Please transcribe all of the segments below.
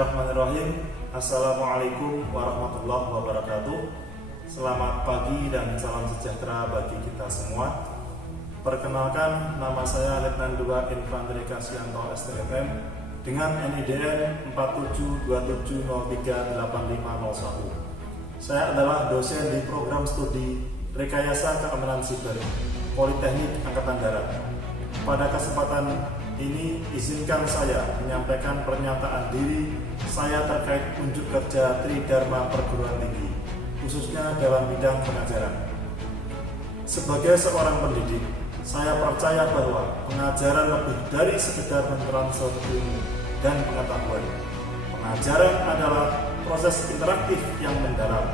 Bismillahirrahmanirrahim. Assalamualaikum warahmatullahi wabarakatuh. Selamat pagi dan salam sejahtera bagi kita semua. Perkenalkan, nama saya Letnan 2 Infanteri Kasyanto STFM dengan NIDN 4727038501. Saya adalah dosen di program studi Rekayasa Keamanan Siber Politeknik Angkatan Darat. Pada kesempatan ini izinkan saya menyampaikan pernyataan diri saya terkait unjuk kerja Tridharma Perguruan Tinggi, khususnya dalam bidang pengajaran. Sebagai seorang pendidik, saya percaya bahwa pengajaran lebih dari sekedar mentransfer ilmu dan pengetahuan. Pengajaran adalah proses interaktif yang mendalam,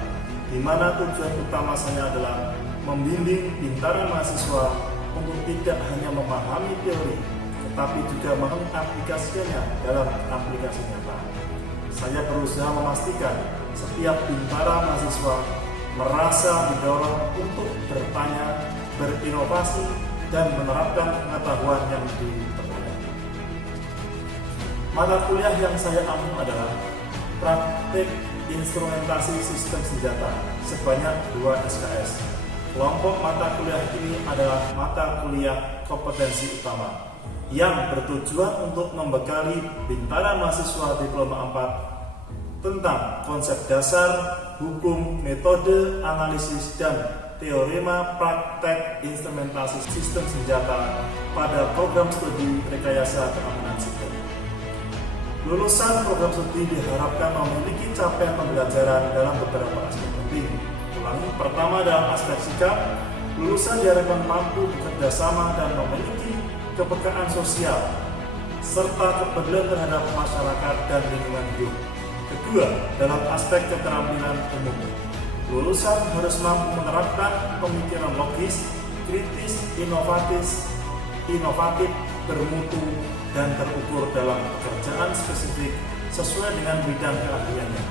di mana tujuan utama saya adalah membimbing bintara mahasiswa untuk tidak hanya memahami teori, tetapi juga mengaplikasikannya dalam aplikasi nyata. Saya berusaha memastikan setiap bintara mahasiswa merasa didorong untuk bertanya, berinovasi, dan menerapkan pengetahuan yang diperoleh. Mata kuliah yang saya ambil adalah praktik instrumentasi sistem senjata sebanyak 2 SKS. Kelompok mata kuliah ini adalah mata kuliah kompetensi utama yang bertujuan untuk membekali bintara mahasiswa diploma 4 tentang konsep dasar, hukum, metode, analisis, dan teorema praktek instrumentasi sistem senjata pada program studi Rekayasa Keamanan Siber. Lulusan program studi diharapkan memiliki capaian pembelajaran dalam beberapa aspek penting. Pertama, dalam aspek sikap, lulusan diharapkan mampu bekerja sama dan memiliki kepekaan sosial serta kepedulian terhadap masyarakat dan lingkungan hidup. Kedua, dalam aspek keterampilan umum, lulusan harus mampu menerapkan pemikiran logis, kritis, inovatif, bermutu, dan terukur dalam pekerjaan spesifik sesuai dengan bidang keahliannya,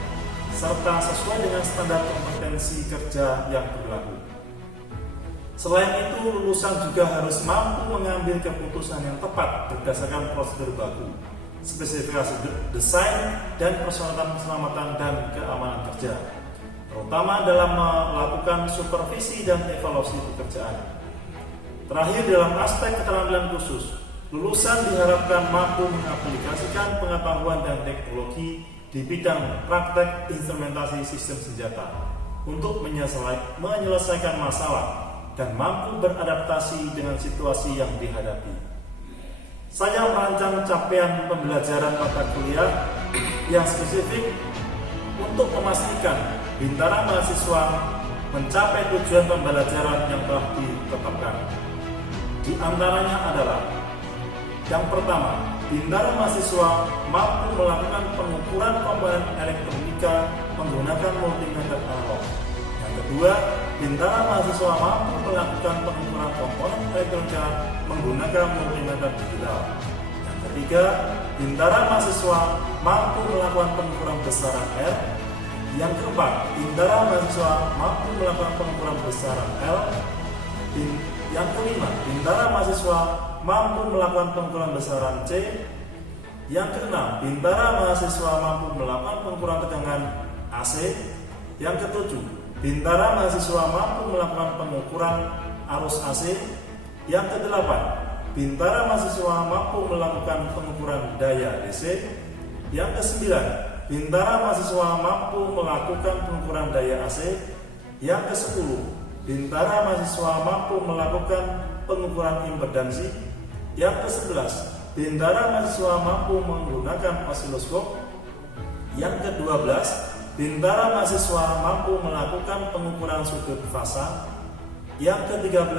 serta sesuai dengan standar kompetensi kerja yang berlaku. Selain itu, lulusan juga harus mampu mengambil keputusan yang tepat berdasarkan prosedur baku, spesifikasi desain, dan persyaratan keselamatan dan keamanan kerja, terutama dalam melakukan supervisi dan evaluasi pekerjaan. Terakhir, dalam aspek keterampilan khusus, lulusan diharapkan mampu mengaplikasikan pengetahuan dan teknologi di bidang praktek instrumentasi sistem senjata untuk menyelesaikan masalah dan mampu beradaptasi dengan situasi yang dihadapi. Saya merancang capaian pembelajaran mata kuliah yang spesifik untuk memastikan bintara mahasiswa mencapai tujuan pembelajaran yang telah ditetapkan. Di antaranya adalah: yang pertama, bintara mahasiswa mampu melakukan pengukuran komponen elektronika menggunakan multimeter analog. Yang kedua, bintara mahasiswa mampu melakukan pengukuran komponen elektronika menggunakan multimeter digital. Yang ketiga, bintara mahasiswa mampu melakukan pengukuran besaran R. Yang keempat, bintara mahasiswa mampu melakukan pengukuran besaran L. Yang kelima, bintara mahasiswa mampu melakukan pengukuran besaran C. Yang keenam, bintara mahasiswa mampu melakukan pengukuran tegangan AC. Yang ketujuh, bintara mahasiswa mampu melakukan pengukuran arus AC. Yang kedelapan, bintara mahasiswa mampu melakukan pengukuran daya DC. Yang kesembilan, bintara mahasiswa mampu melakukan pengukuran daya AC. Yang kesepuluh, bintara mahasiswa mampu melakukan pengukuran impedansi. Yang ke-11, bintara mahasiswa mampu menggunakan osiloskop. Yang ke-12, bintara mahasiswa mampu melakukan pengukuran sudut fasa. Yang ke-13,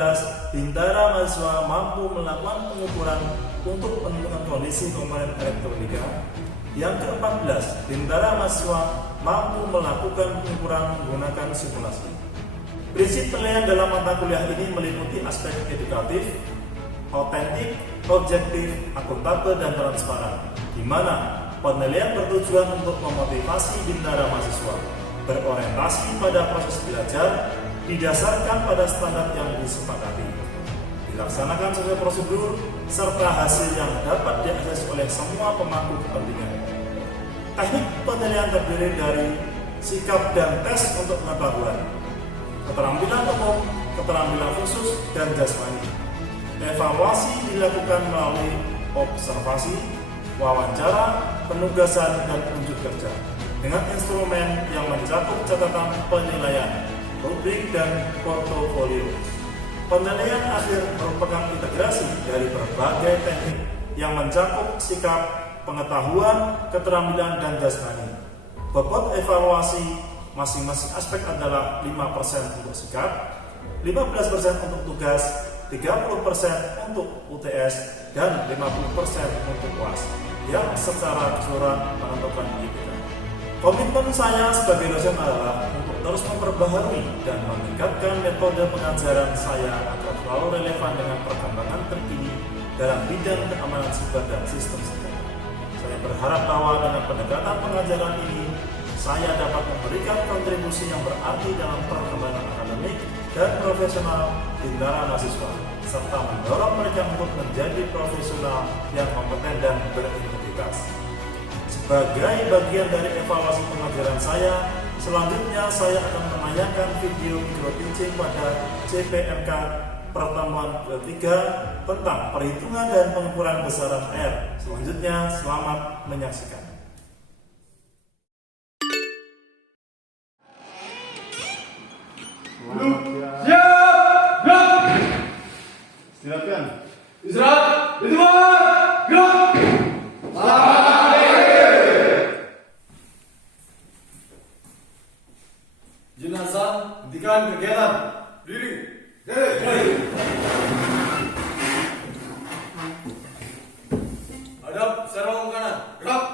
bintara mahasiswa mampu melakukan pengukuran untuk menentukan kondisi komponen elektronika. Yang ke-14, bintara mahasiswa mampu melakukan pengukuran menggunakan simulasi. Prinsip penilaian dalam mata kuliah ini meliputi aspek edukatif, autentik, objektif, akuntabel, dan transparan, di mana penilaian bertujuan untuk memotivasi bintara mahasiswa berorientasi pada proses belajar didasarkan pada standar yang disepakati, dilaksanakan sesuai prosedur, serta hasil yang dapat diakses oleh semua pemangku kepentingan. Teknik penilaian terdiri dari sikap dan tes untuk pengetahuan, keterampilan umum, keterampilan khusus, dan jasmani. Evaluasi dilakukan melalui observasi, wawancara, penugasan, dan unjuk kerja dengan instrumen yang mencakup catatan penilaian, rubrik, dan portofolio. Penilaian akhir merupakan integrasi dari berbagai teknik yang mencakup sikap, pengetahuan, keterampilan, dan jasmani. Bobot evaluasi masing-masing aspek adalah 5% untuk sikap, 15% untuk tugas, 30% untuk UTS, dan 50% untuk UAS yang secara keseluruhan menentukan IPK. Komitmen saya sebagai dosen adalah untuk terus memperbaharui dan meningkatkan metode pengajaran saya agar selalu relevan dengan perkembangan terkini dalam bidang keamanan siber dan sistem senjata. Saya berharap bahwa dengan pendekatan pengajaran ini, saya dapat memberikan kontribusi yang berarti dalam perkembangan akademik dan profesional di antara mahasiswa, serta mendorong mereka untuk menjadi profesional yang kompeten dan berintegritas. Sebagai bagian dari evaluasi pengajaran saya, selanjutnya saya akan menayangkan video micro teaching pada CPMK pertemuan ketiga tentang perhitungan dan pengukuran besaran R. Selanjutnya, selamat menyaksikan. Siap, gerak. Silakan. Istirahat, di tempat, gerak. Jenazah, hentikan kegiatan. Diri. Hadap serong kanan, gerak.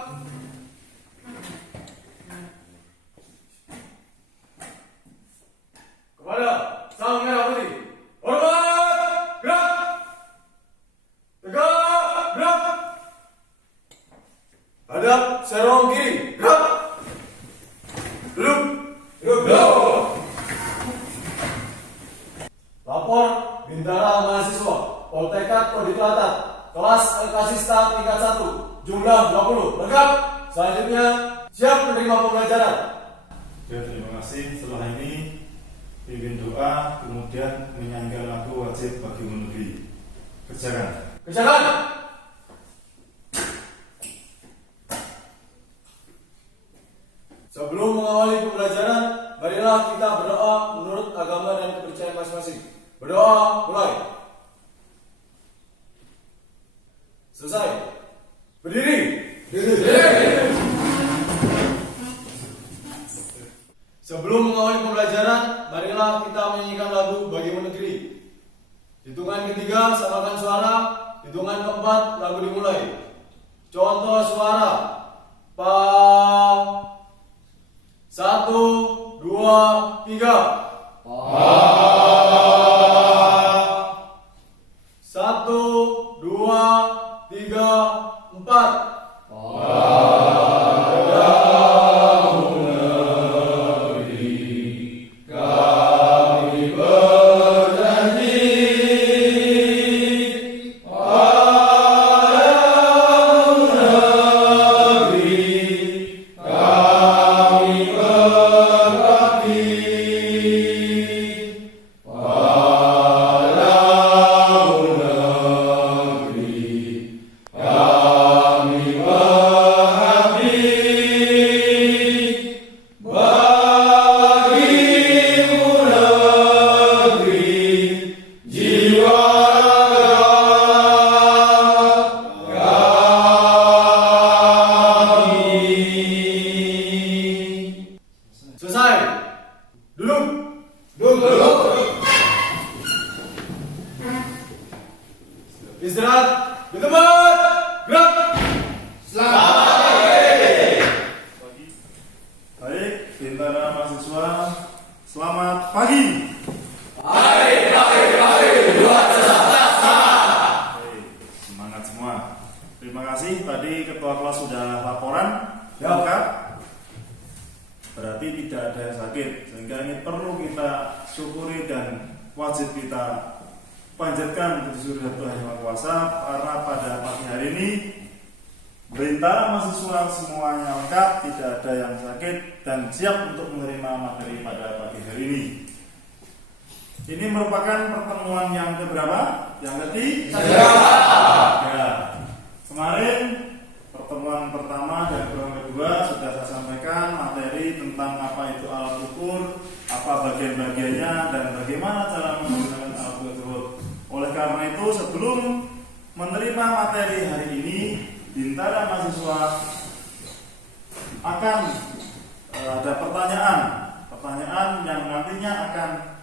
Kepada sang merah putih, hormat, gerak. Tegak, gerak. Hadap serong kiri, gerak. Duduk. Lapor Bintara mahasiswa Poltekad Kodi Teladan kelas Alkasista tingkat 1 jumlah 20 lengkap. Selanjutnya siap menerima pembelajaran. Ya, terima kasih. Setelah ini pimpin doa, kemudian menyanyikan lagu wajib bagi negeri. Kerjakan. Kerjakan. Sebelum mengawali pembelajaran, marilah kita berdoa menurut agama dan kepercayaan masing-masing. Berdoa, mulai. Selesai. Berdiri. Sebelum mengawali pembelajaran, marilah kita menyanyikan lagu Bagimu Negeri. Hitungan ketiga, samakan suara. Hitungan keempat, lagu dimulai. Contoh suara. Pa. 1, 2, 3. 1, 2, 3, 4. Istirahat di tempat, gerak. Baik, Bintara mahasiswa, selamat pagi. Semangat semua. Terima kasih. Tadi ketua kelas sudah laporan lengkap. Berarti tidak ada yang sakit, sehingga ini perlu kita syukuri dan wajib kita panjatkan puji syukur Tuhan Yang Maha Kuasa, karena pada pagi hari ini Bintara mahasiswa semuanya lengkap, tidak ada yang sakit dan siap untuk menerima materi pada pagi hari ini. Ini merupakan pertemuan yang keberapa? Yang ketiga. Ya. Kemarin pertemuan pertama dan pertemuan kedua sudah saya sampaikan materi tentang apa itu alat ukur, apa bagian-bagiannya dan bagaimana cara menggunakan alat ukur tersebut. Oleh karena itu, sebelum menerima materi hari ini, Bintara mahasiswa akan ada pertanyaan yang nantinya akan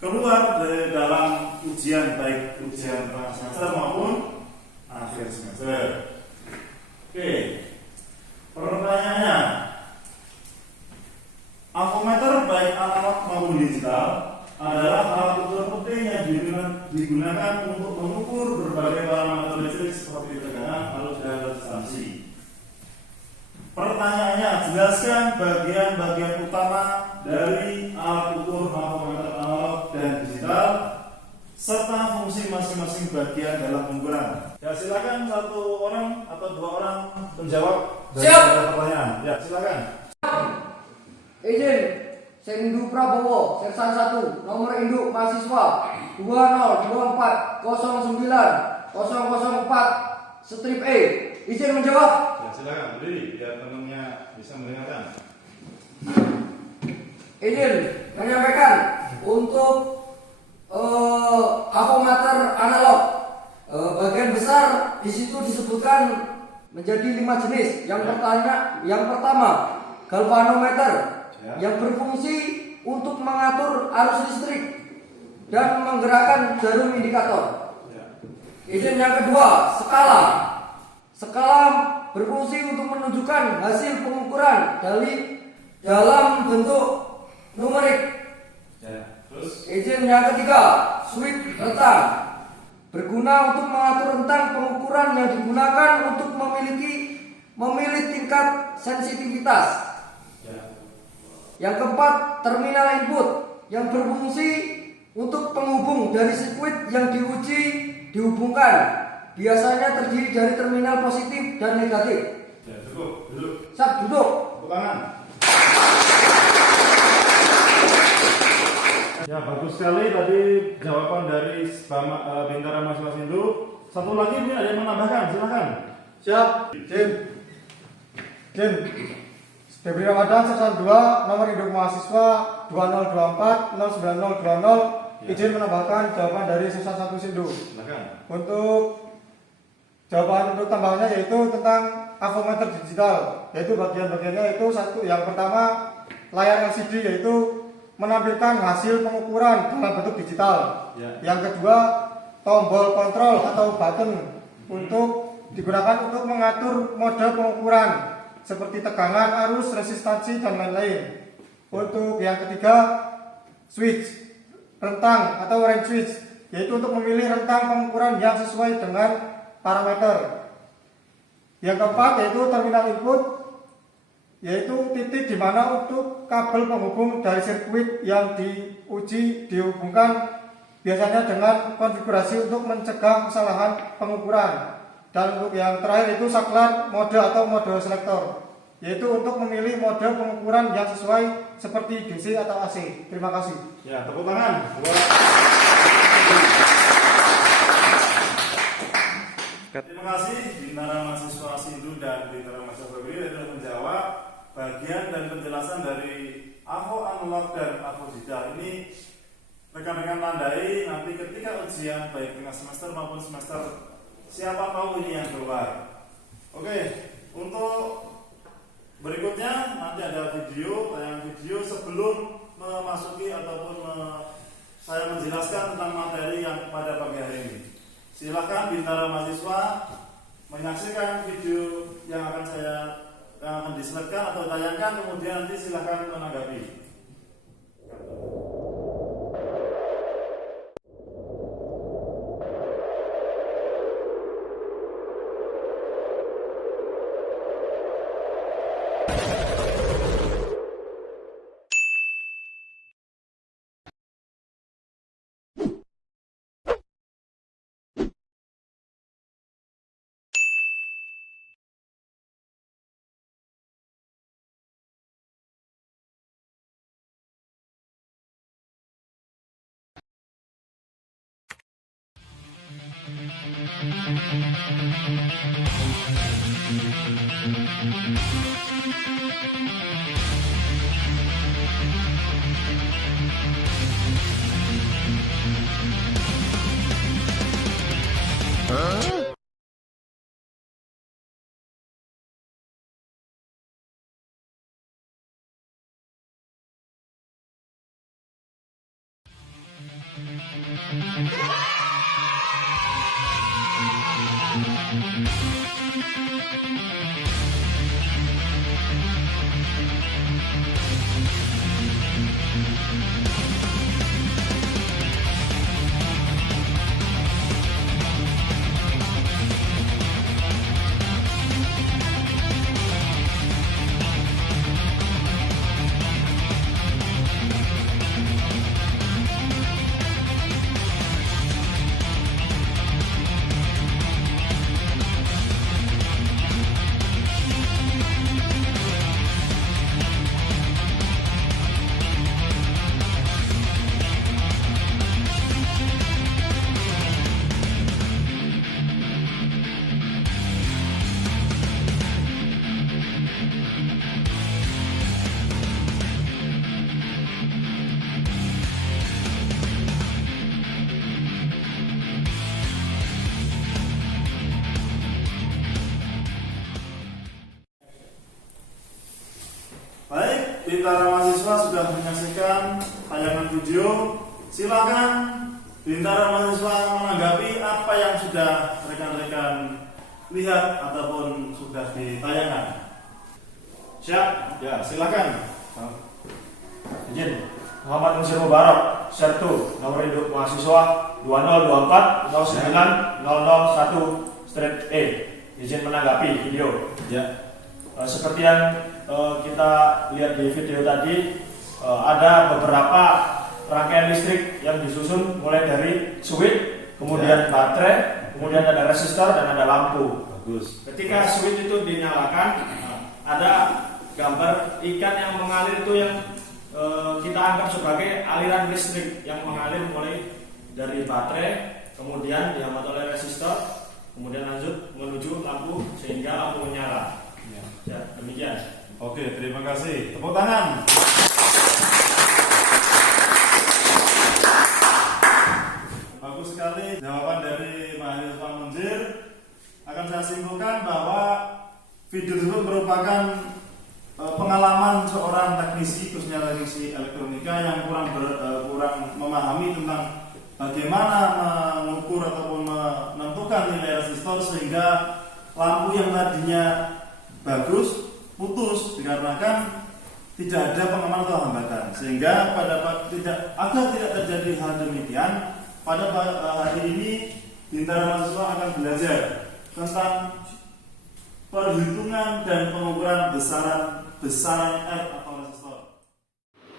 keluar dari dalam ujian, baik ujian tengah semester maupun akhir semester. Oke, pertanyaannya, avometer baik analog maupun digital adalah alat ukur penting yang digunakan untuk mengukur berbagai parameter listrik seperti tegangan, arus, dan resistansi. Pertanyaannya, jelaskan bagian-bagian utama dari alat ukur avometer analog dan digital serta fungsi masing-masing bagian dalam pengukuran. Ya, silakan satu orang atau dua orang menjawab dari pertanyaan. Ya, silakan. Izin, saya Indu Prabowo, Sersan 1, nomor induk mahasiswa 2024 strip E. Izin menjawab. Ya, silakan berdiri biar temannya bisa mendengarkan. Izin menyampaikan untuk avometer analog. Bagian besar di situ disebutkan menjadi 5 jenis. Yang pertama, galvanometer yang berfungsi untuk mengatur arus listrik dan menggerakkan jarum indikator. Izin yang kedua, skala. Skala berfungsi untuk menunjukkan hasil pengukuran dalam bentuk numerik. Izin yang ketiga, switch rentang. Berguna untuk mengatur rentang pengukuran yang digunakan untuk memilih tingkat sensitivitas. Yang keempat, terminal input yang berfungsi untuk penghubung dari sirkuit yang diuji dihubungkan. Biasanya terdiri dari terminal positif dan negatif. Ya, duduk. Siap, duduk. Tepuk tangan. Ya, bagus sekali tadi jawaban dari Bintara mahasiswa Sindu. Satu lagi mungkin ada yang menambahkan, silakan. Siap. Jin. Febri Ramadan, Sersan 2, nomor induk mahasiswa 2024 09020. Izin menambahkan jawaban dari Sersan 1 Sindu. Silakan. Untuk jawaban untuk tambahannya yaitu tentang avometer digital, yaitu bagian-bagiannya itu satu, yang pertama layar LCD yaitu menampilkan hasil pengukuran dalam bentuk digital. Yang kedua, tombol kontrol atau button untuk digunakan untuk mengatur mode pengukuran seperti tegangan, arus, resistansi, dan lain-lain. Untuk yang ketiga, switch rentang atau range switch, yaitu untuk memilih rentang pengukuran yang sesuai dengan parameter. Yang keempat yaitu terminal input, yaitu titik di mana untuk kabel penghubung dari sirkuit yang diuji dihubungkan, biasanya dengan konfigurasi untuk mencegah kesalahan pengukuran. Dan untuk yang terakhir itu saklar mode atau mode selektor, yaitu untuk memilih mode pengukuran yang sesuai seperti DC atau AC. Terima kasih. Ya, tepuk tangan. Terima kasih Bintara mahasiswa Sindu dan Bintara mahasiswa Febri telah menjawab bagian dan penjelasan dari AVO analog dan AVO digital. Ini rekan-rekan tandai nanti ketika ujian baik tengah semester maupun semester, siapa tahu ini yang keluar. Oke, untuk berikutnya nanti ada tayangan video sebelum memasuki ataupun saya menjelaskan tentang materi yang pada pagi hari ini. Silakan Bintara mahasiswa menyaksikan video yang akan dislide-kan atau tayangkan, kemudian nanti silakan menanggapi. Baik, Bintara mahasiswa sudah menyaksikan tayangan video. Silakan Bintara mahasiswa menanggapi apa yang sudah rekan-rekan lihat ataupun sudah ditayangkan. Siap? Ya, silakan. Izin, Muhammad Musir Mubarak, Sertu, nomor induk mahasiswa 2024 09 001-E. Izin menanggapi video. Ya. Seperti yang kita lihat di video tadi, ada beberapa rangkaian listrik yang disusun mulai dari switch, kemudian baterai, kemudian ada resistor dan ada lampu. Bagus. Ketika switch itu dinyalakan, ada gambar ikan yang mengalir itu yang kita anggap sebagai aliran listrik yang mengalir mulai dari baterai, kemudian dihambat oleh resistor, kemudian lanjut menuju lampu sehingga lampu menyala. Ya, demikian. Oke, terima kasih. Tepuk tangan. Bagus sekali jawaban dari mahasiswa Munzir. Akan saya simpulkan bahwa video tersebut merupakan pengalaman seorang teknisi, khususnya teknisi elektronika yang kurang memahami tentang bagaimana mengukur ataupun menentukan nilai resistor sehingga lampu yang tadinya bagus putus dikarenakan tidak ada pengaman atau hambatan, sehingga agar tidak terjadi hal demikian, pada hari ini Bintara mahasiswa akan belajar tentang perhitungan dan pengukuran besaran R atau resistor.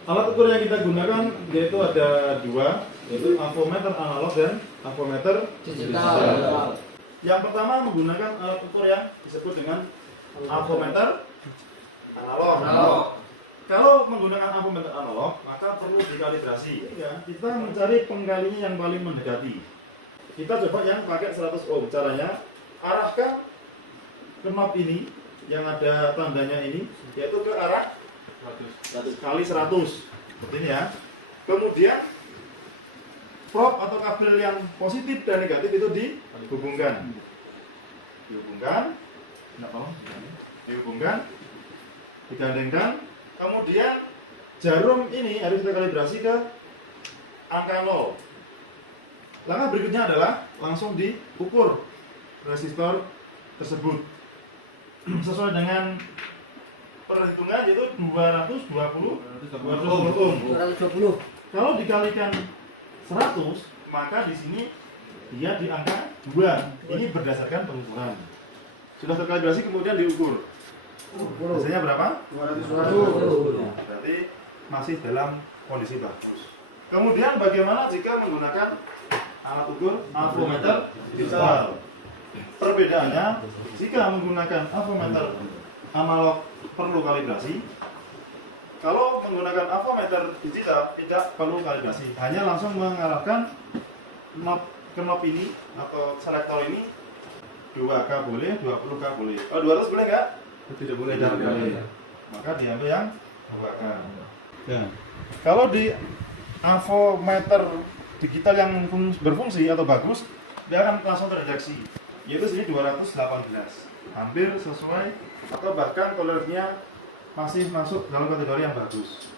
Alat ukur yang kita gunakan yaitu ada dua, yaitu amfometer analog dan amfometer digital. Yang pertama menggunakan alat ukur yang disebut dengan amfometer analog. Kalau menggunakan amfometer analog, maka perlu dikalibrasi. Ya, kita mencari pengkalinya yang paling mendekati. Kita coba yang pakai 100 ohm. Caranya, arahkan knob ini yang ada tandanya ini, yaitu ke arah 100 kali 100. Seperti ini ya. Kemudian probe atau kabel yang positif dan negatif itu dihubungkan. Dihubungkan, digandengkan. Kemudian jarum ini harus kita kalibrasi ke angka 0. Langkah berikutnya adalah langsung diukur resistor tersebut sesuai dengan perhitungan, yaitu 220 ohm. Kalau dikalikan 100, maka di sini dia di angka 2. Ini berdasarkan pengukuran. Sudah terkalibrasi kemudian diukur. Hasilnya berapa? 220. Berarti masih dalam kondisi bagus. Kemudian bagaimana jika menggunakan alat ukur amfometer digital? Perbedaannya, jika menggunakan amfometer analog perlu kalibrasi. Kalau menggunakan amfometer digital tidak perlu kalibrasi, hanya langsung mengarahkan knob knob ini atau selektor ini 2K boleh, 20K boleh. Oh 200 boleh nggak? Tidak boleh, tidak boleh. Maka diambil yang 2K. Ya. Kalau di avometer digital yang berfungsi atau bagus, dia akan langsung terdeteksi. Yaitu sini 218, hampir sesuai atau bahkan toleransinya masih masuk dalam kategori yang bagus.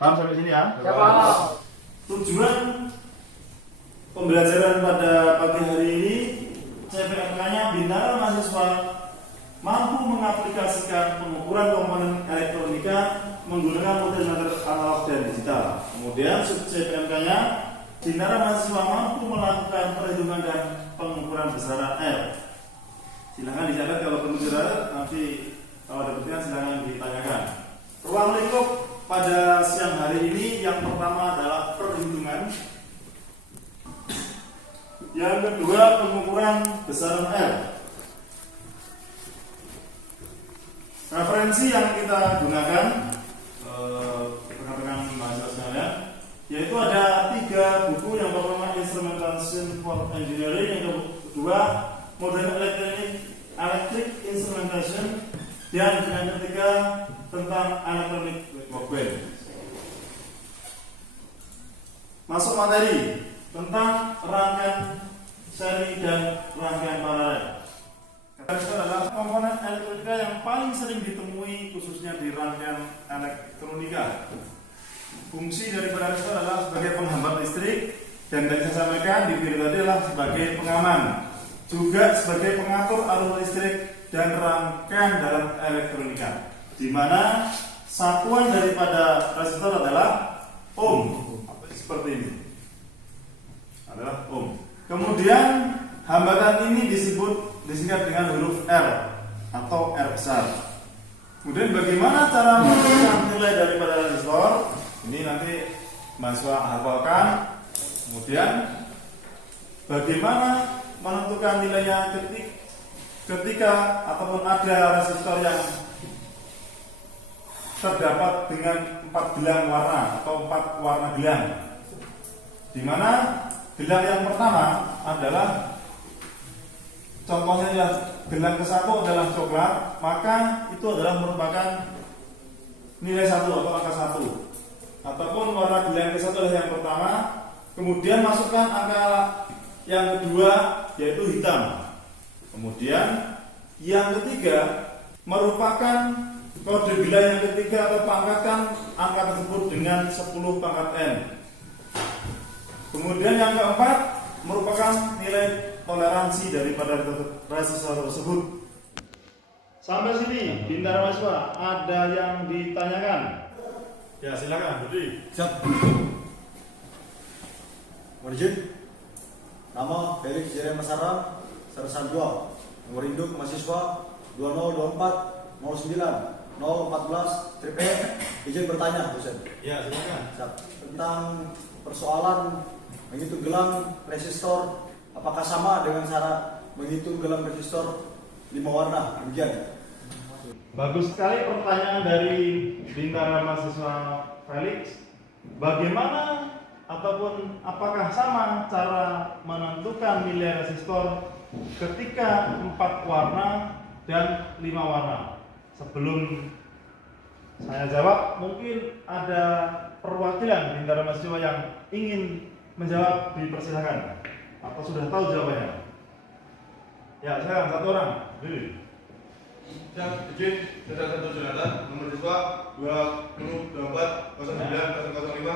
Paham sampai sini ya? Ya, Pak. Tujuan pembelajaran pada pagi hari ini, CPMK-nya Bintara mahasiswa mampu mengaplikasikan pengukuran komponen elektronika menggunakan multimeter analog dan digital. Kemudian CPMK-nya Bintara mahasiswa mampu melakukan perhitungan dan pengukuran besaran R. Silahkan dicatat kalau perlu dicatat, nanti kalau ada pertanyaan silahkan ditanyakan. Ruang lingkup pada siang hari ini yang pertama adalah perhitungan, yang kedua pengukuran besaran R. Referensi yang kita gunakan rekan-rekan mahasiswa sekalian, yaitu ada 3 buku. Yang pertama Instrumentation for Engineering, yang kedua Modern Electric Instrumentation, dan yang ketiga tentang Electronic Workbench. Masuk materi tentang rangkaian seri dan rangkaian paralel. Itu adalah komponen elektronika yang paling sering ditemui khususnya di rangkaian elektronika. Fungsi daripada resistor adalah sebagai penghambat listrik, dan tadi saya sampaikan di video tadi adalah sebagai pengaman, juga sebagai pengatur arus listrik dan rangkaian dalam elektronika, di mana satuan daripada resistor adalah ohm, seperti ini adalah ohm. Kemudian hambatan ini disingkat dengan huruf R atau R besar. Kemudian bagaimana cara menentukan nilai daripada resistor? Ini nanti mahasiswa hafalkan. Kemudian bagaimana menentukan nilainya ketika ataupun ada resistor yang terdapat dengan 4 gelang warna atau 4 warna gelang, di mana gelang yang pertama adalah contohnya ya, gelang ke-1 adalah coklat, maka itu adalah merupakan nilai 1 atau angka 1. Ataupun warna gelang ke-1 adalah yang pertama, kemudian masukkan angka yang kedua yaitu hitam. Kemudian yang ketiga merupakan kode gelang yang ketiga atau pangkatkan angka tersebut dengan 10 pangkat N. Kemudian yang keempat merupakan nilai toleransi daripada resistor tersebut. Sampai sini, Bintara mahasiswa, ada yang ditanyakan? Ya silakan, Budi. Siap. Mohon izin. Nama Felix Jeremy Masara, Sarsan 2. Nomor induk mahasiswa 2024 09 014 triple. Izin bertanya, dosen. Ya silakan. Siap. Tentang persoalan menghitung gelang resistor, apakah sama dengan cara menghitung gelang resistor 5 warna? Demikian. Bagus sekali pertanyaan dari Bintara mahasiswa Felix. Bagaimana ataupun apakah sama cara menentukan nilai resistor ketika 4 warna dan 5 warna? Sebelum saya jawab, mungkin ada perwakilan Bintara mahasiswa yang ingin menjawab, dipersilakan. Atau sudah tahu jawabannya? Ya, saya satu orang. Siap, izin, saya satu Jonathan, nomor siswa 2024-09-005,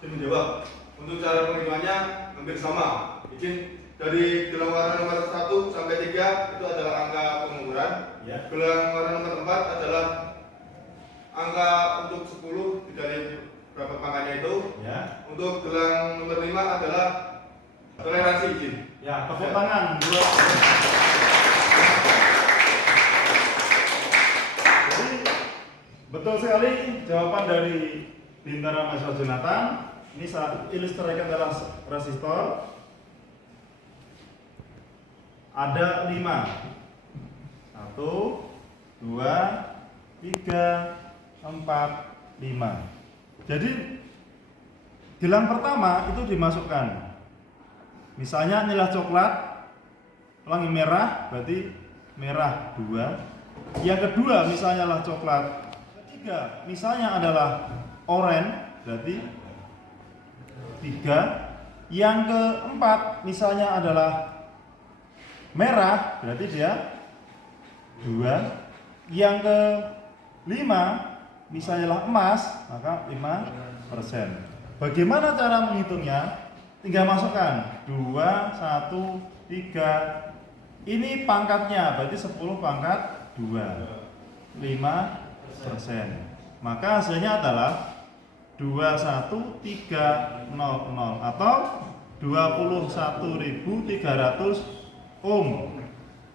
izin menjawab. Untuk cara penghitungannya hampir sama. Izin, dari gelang warna nomor 1 sampai 3 itu adalah angka pengukuran. Ya. Gelang warna nomor 4 adalah angka untuk 10 dari berapa pangkatnya itu. Ya. Untuk gelang nomor 5 adalah toleransi, izin. Ya, tepuk tangan. Betul sekali jawaban dari Bintara mahasiswa Jonathan. Ini saya ilustrasikan adalah resistor. Ada 5. 1, 2, 3, 4, 5. Jadi gelang pertama itu dimasukkan. Misalnya inilah coklat, ulangi merah, berarti merah 2. Yang kedua misalnya adalah coklat. Ketiga misalnya adalah oranye, berarti 3. Yang keempat misalnya adalah merah, berarti dia 2. Yang kelima misalnya adalah emas, maka 5%. Bagaimana cara menghitungnya? Tinggal masukkan 2, 1, 3. Ini pangkatnya, berarti 10 pangkat 2, 5%. Maka hasilnya adalah 21300 atau 21.300 ohm,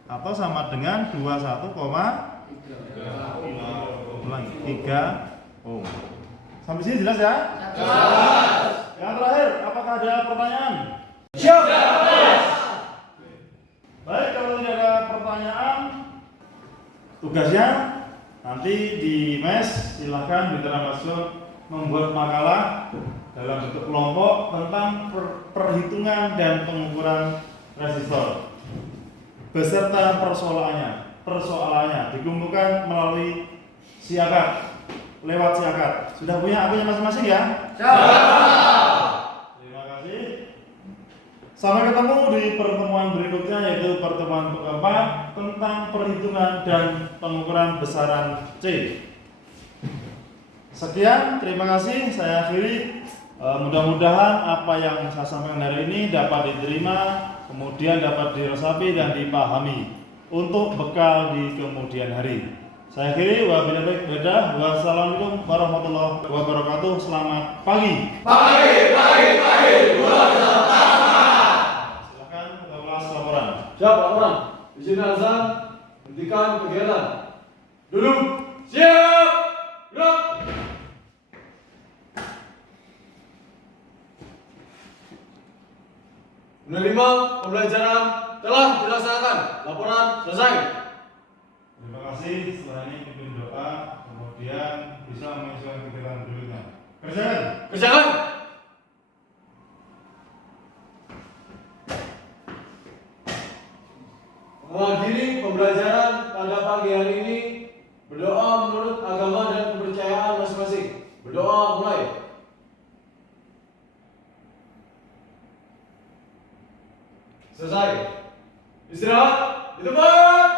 atau sama dengan 21,3 ohm. Sampai sini jelas ya? Jelas. Yang terakhir, apakah ada pertanyaan? Siap. Baik, kalau tidak ada pertanyaan, tugasnya nanti di mes silahkan Mitra Masuk membuat makalah dalam bentuk kelompok tentang perhitungan dan pengukuran resistor beserta persoalannya dikumpulkan melalui siakat, lewat siakat. Sudah punya akunnya masing-masing ya? Terima kasih. Sampai ketemu di pertemuan berikutnya, yaitu pertemuan keempat tentang perhitungan dan pengukuran besaran C. Sekian, terima kasih. Saya akhiri. Mudah-mudahan apa yang saya sampaikan hari ini dapat diterima, kemudian dapat diresapi dan dipahami untuk bekal di kemudian hari. Saya akhiri. Wassalamualaikum warahmatullahi wabarakatuh. Selamat pagi. Silakan ke kelas laporan. Siap, laporan. Izin azan, hentikan kegiatan. Duduk. Siap. Gerak. Menerima pembelajaran telah dilaksanakan. Laporan selesai. Terima kasih. Setelah ini pimpin doa, kemudian bisa menyesuaikan kegiatan berikutnya. Kerjakan. Kerjakan. Mengakhiri pembelajaran pada pagi hari ini, berdoa menurut agama dan kepercayaan masing-masing. Berdoa mulai. Selesai. Istirahat di tempat.